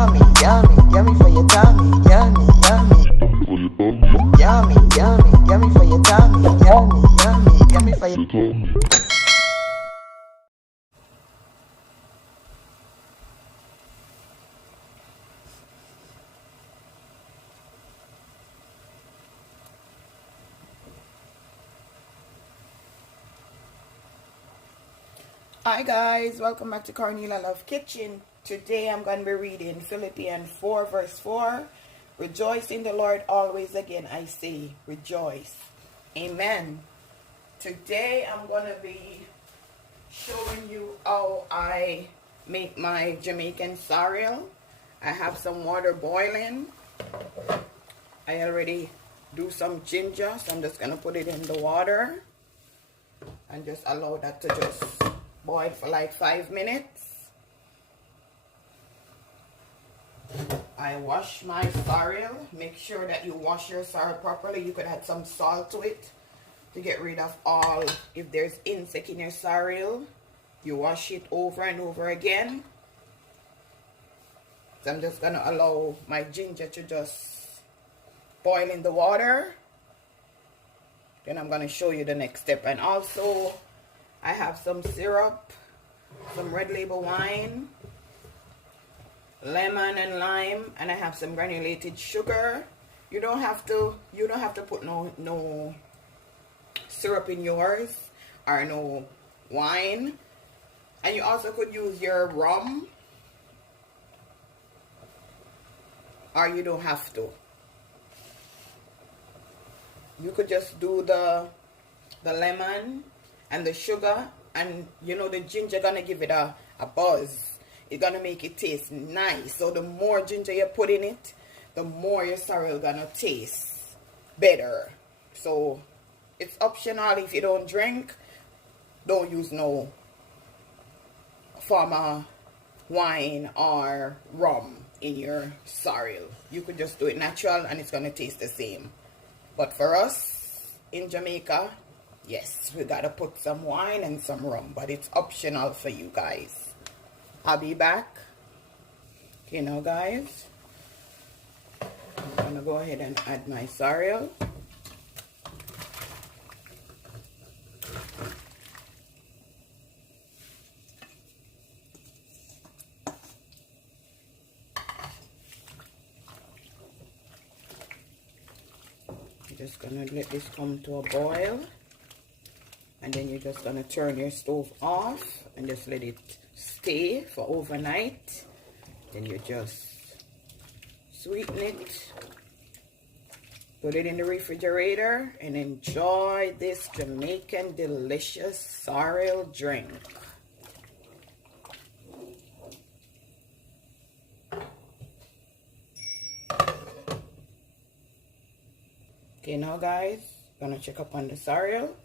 Yummy, yummy for your tummy. Yummy, yummy. Yummy, yummy, yummy for your tummy. Yummy, yummy, yummy for your tummy. Hi guys, welcome back to CORNELIALOVE KITCHEN. Today I'm going to be reading Philippians 4 verse 4. Rejoice in the Lord always, again I say rejoice. Amen. Today I'm going to be showing you how I make my Jamaican sorrel. I have some water boiling. I already do some ginger, so I'm just going to put it in the water and just allow that to just boil for like 5 minutes. I wash my sorrel. Make sure that you wash your sorrel properly. You could add some salt to it to get rid of all, if there's insect in your sorrel. You wash it over and over again. So I'm just gonna allow my ginger to just boil in the water. Then I'm gonna show you the next step. And also I have some syrup, some red label wine, lemon and lime, and I have some granulated sugar. You don't have to put no syrup in yours, or no wine. And you also could use your rum, or you don't have to. You could just do the lemon and the sugar, and you know the ginger gonna give it a buzz. It's gonna make it taste nice. So the more ginger you put in it, the more your sorrel gonna taste better. So it's optional. If you don't drink, don't use no form of wine or rum in your sorrel. You could just do it natural and it's gonna taste the same. But for us in Jamaica, yes, we gotta put some wine and some rum, but it's optional for you guys. I'll be back. Okay, now guys, I'm gonna go ahead and add my sorrel. I'm just gonna let this come to a boil. And then you're just gonna turn your stove off and just let it stay for overnight. Then you just sweeten it, put it in the refrigerator, and enjoy this Jamaican delicious sorrel drink. Okay, now guys, gonna check up on the sorrel.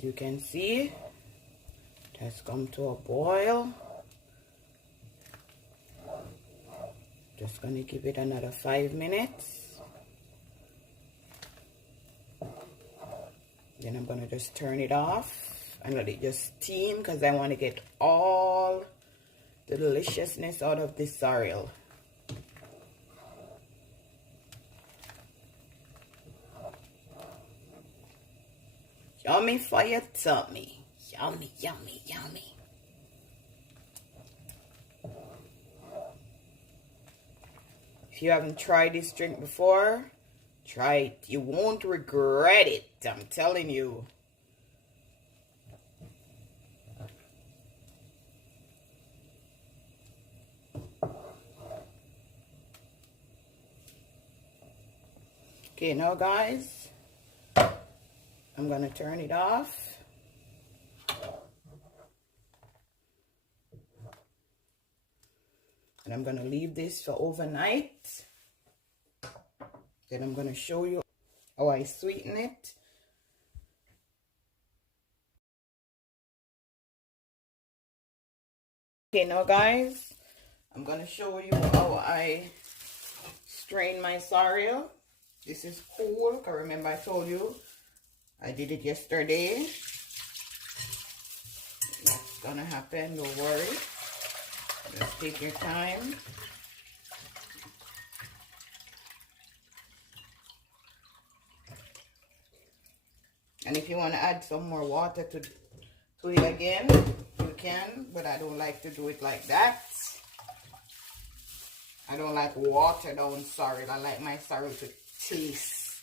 You can see it has come to a boil. Just gonna give it another 5 minutes. Then I'm gonna just turn it off and let it just steam, because I want to get all the deliciousness out of this sorrel. Yummy for your tummy. Yummy, yummy, yummy. If you haven't tried this drink before, try it. You won't regret it, I'm telling you. Okay, now guys, I'm gonna turn it off. And I'm gonna leave this for overnight. Then I'm gonna show you how I sweeten it. Okay, now guys, I'm gonna show you how I strain my sorrel. This is cool, because remember I told you I did it yesterday. That's gonna happen, don't worry. Just take your time. And if you want to add some more water to it again, you can, but I don't like to do it like that. I don't like water down sorrel. I like my sorrel to taste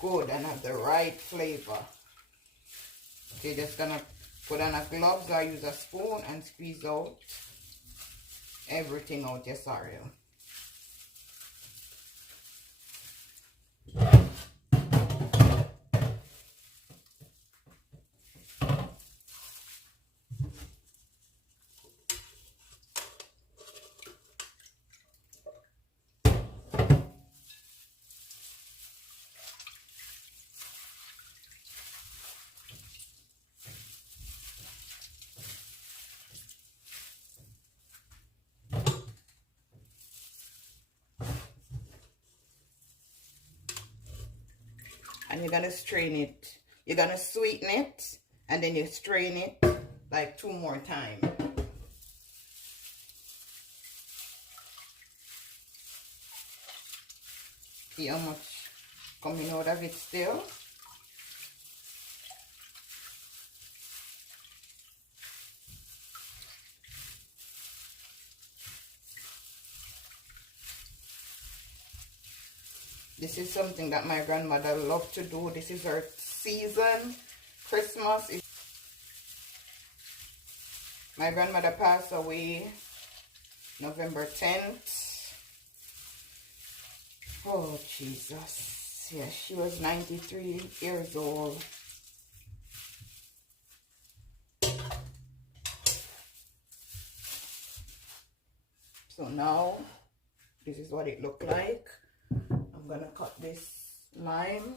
good and have the right flavor. So you're just gonna put on a gloves or use a spoon and squeeze out everything out your sorrel. And you're gonna strain it. You're gonna sweeten it and then you strain it like 2 more times. See how much coming out of it still? This is something that my grandmother loved to do. This is her season. Christmas is... My grandmother passed away November 10th. Oh, Jesus. Yeah, she was 93 years old. So now, this is what it looked like. I'm gonna cut this lime.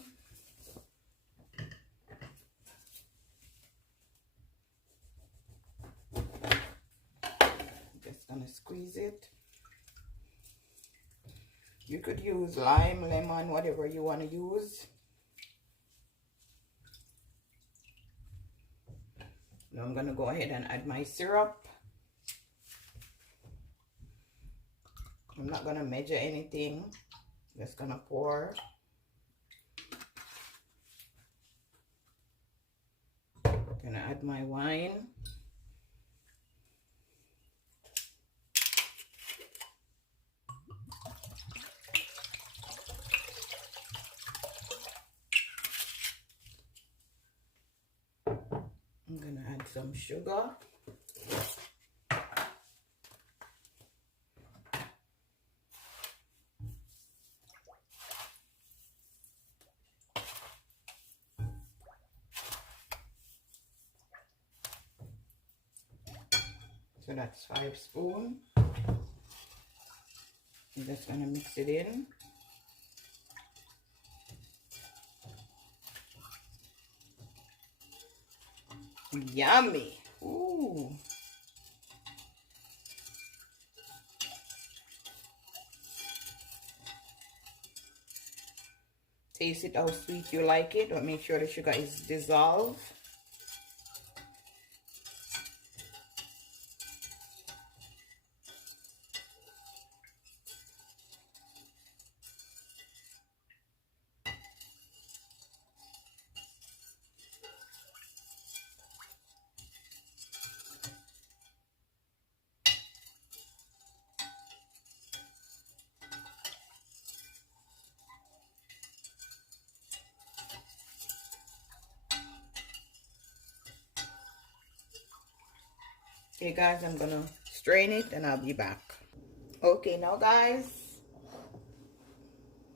Just gonna squeeze it. You could use lime, lemon, whatever you want to use. Now I'm gonna go ahead and add my syrup. I'm not gonna measure anything. Just gonna pour. Gonna add my wine. I'm gonna add some sugar. So that's 5 spoons. I'm just gonna mix it in. Yummy. Ooh. Taste it how sweet you like it, but make sure the sugar is dissolved. Okay guys, I'm gonna strain it and I'll be back. Okay, now guys,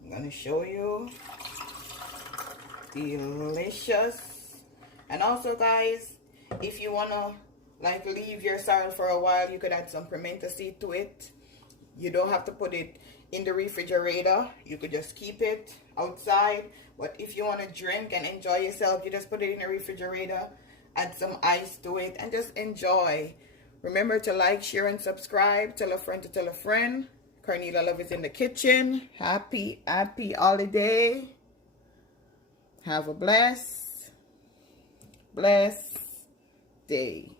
I'm gonna show you delicious. And also guys, if you wanna like leave your sorrel for a while, you could add some pimento seed to it. You don't have to put it in the refrigerator. You could just keep it outside. But if you want to drink and enjoy yourself, you just put it in the refrigerator, add some ice to it, and just enjoy. Remember to like, share, and subscribe. Tell a friend to tell a friend. Cornelia Love is in the kitchen. Happy holiday. Have a blessed day.